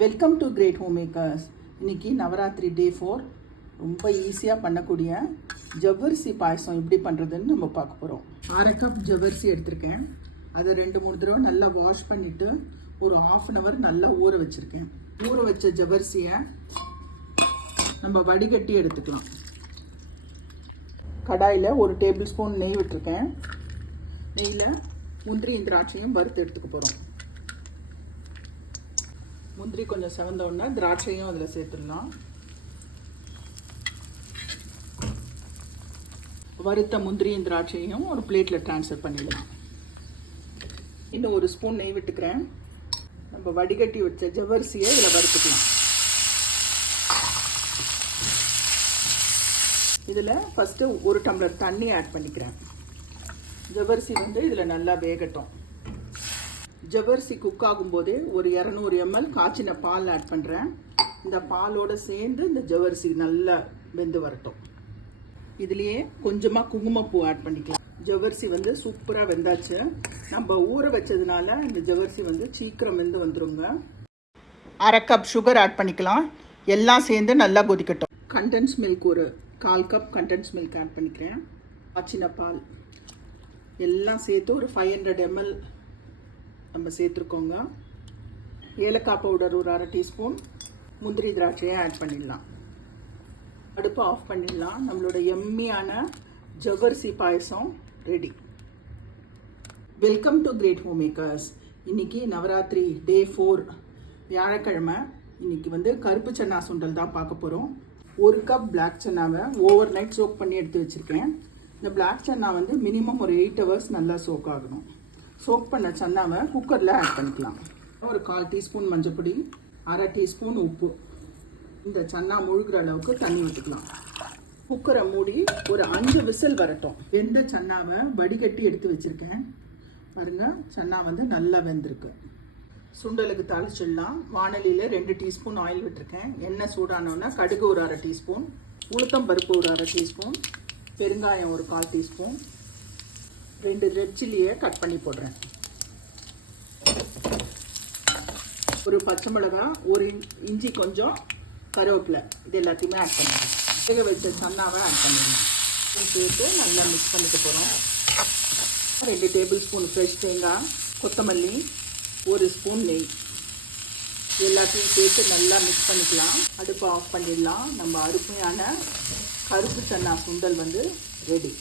Welcome to great home makers. இன்றைக்கி நவராத்திரி டே 4 ரொம்ப ஈஸியாக பண்ணக்கூடிய ஜவ்வரிசி பாயசம் எப்படி பண்ணுறதுன்னு நம்ம பார்க்க போகிறோம். 1/2 கப் ஜவ்வரிசி எடுத்திருக்கேன். அதை 2-3 தடவை நல்லா வாஷ் பண்ணிவிட்டு ஒரு 1/2 hour நல்லா ஊற வச்சுருக்கேன். ஊற வச்ச ஜவ்வரிசியை நம்ம வடிகட்டி எடுத்துக்கலாம். கடாயில் 1 டேபிள் ஸ்பூன் நெய் விட்டுருக்கேன். நெய்யில் முந்திரி திராட்சையும் வறுத்து எடுத்துக்க போகிறோம். முந்திரி கொஞ்சம் செவந்தோடனே திராட்சையும் அதில் சேர்த்துடலாம். வறுத்த முந்திரியும் திராட்சையும் ஒரு பிளேட்டில் ட்ரான்ஸ்ஃபர் பண்ணிடலாம். இன்னும் 1 ஸ்பூன் நெய் விட்டுக்கிறேன். நம்ம வடிகட்டி வச்ச ஜவ்வரிசியை இதில் வறுத்துக்கலாம். இதில் ஃபஸ்ட்டு 1 டம்ளர் தண்ணி ஆட் பண்ணிக்கிறேன். ஜவ்வரிசி இதில் நல்லா வேகட்டும். ஜவ்வரிசி குக் ஆகும்போதே ஒரு 200 ml காய்ச்சின பால் ஆட் பண்ணுறேன். இந்த பாலோடு சேர்ந்து இந்த ஜவ்வரிசி நல்லா வெந்து வரட்டும். இதுலேயே கொஞ்சமாக குங்குமப்பூ ஆட் பண்ணிக்கலாம். ஜவ்வரிசி சூப்பராக வெந்தாச்சு. நம்ம ஊற வச்சதுனால இந்த ஜவ்வரிசி சீக்கிரம் வெந்து வந்துருங்க. 1/2 கப் சுகர் ஆட் பண்ணிக்கலாம். எல்லாம் சேர்ந்து நல்லா கொதிக்கட்டும். கண்டென்ஸ் மில்க் ஒரு 1/4 கப் கண்டென்ஸ் மில்க் ஆட் பண்ணிக்கிறேன். காய்ச்சின பால் எல்லாம் சேர்த்து ஒரு 500 ml நம்ம சேர்த்துருக்கோங்க. ஏலக்காய் பவுடர் ஒரு 1/2 டீஸ்பூன், முந்திரி திராட்சையை ஆட் பண்ணிடலாம். அடுப்பை ஆஃப் பண்ணிடலாம். நம்மளோட எம்மியான ஜவ்வரிசி பாயசம் ready. Welcome to great home makers. இன்றைக்கி நவராத்திரி டே 4 வியாழக்கிழமை. இன்றைக்கி கருப்பு சன்னா சுண்டல் தான் பார்க்க போகிறோம். 1 கப் பிளாக் சன்னாவை ஓவர் நைட் சோக் பண்ணி எடுத்து வச்சுருக்கேன். இந்த பிளாக் சன்னா மினிமம் ஒரு 8 hours நல்லா சோக் ஆகணும். சோக் பண்ண சன்னாவை குக்கரில் ஆட் பண்ணிக்கலாம். ஒரு 1/4 டீஸ்பூன் மஞ்சள், 1/2 டீஸ்பூன் உப்பு. இந்த சன்னா முழுகிற அளவுக்கு தண்ணி ஊற்றிக்கலாம். குக்கரை மூடி ஒரு 5 விசில் வரட்டும். வெந்த சன்னாவை வடிகட்டி எடுத்து வச்சுருக்கேன். பாருங்கள், சன்னா நல்லா வெந்திருக்கு. சுண்டலுக்கு தாளிச்சிடலாம். வானலியில் 2 டீஸ்பூன் ஆயில் விட்டுருக்கேன். எண்ணெய் சூடானோன்னா கடுகு ஒரு 1/2 டீஸ்பூன், உளுத்தம் பருப்பு ஒரு 1/2 டீஸ்பூன், பெருங்காயம் ஒரு 1/4 டீஸ்பூன், 2 ரெட் சில்லியை கட் பண்ணி போடுறேன். ஒரு பச்சை மிளகாய், ஒரு இஞ்சி, கொஞ்சம் கருவேப்பிலை, இது எல்லாத்தையுமே ஆட் பண்ணிடுறேன். வேக வச்ச சன்னாவை ஆட் பண்ணிடுறேன். சேர்த்து நல்லா மிக்ஸ் பண்ணிக்க போகிறோம். 2 டேபிள் ஸ்பூன் ஃப்ரெஷ் தேங்காய், கொத்தமல்லி, 1 ஸ்பூன் நெய், எல்லாத்தையும் சேர்த்து நல்லா மிக்ஸ் பண்ணிக்கலாம். அடுப்பை ஆஃப் பண்ணிடலாம். நம்ம அருமையான கருப்பு சன்னா சுண்டல் ரெடி.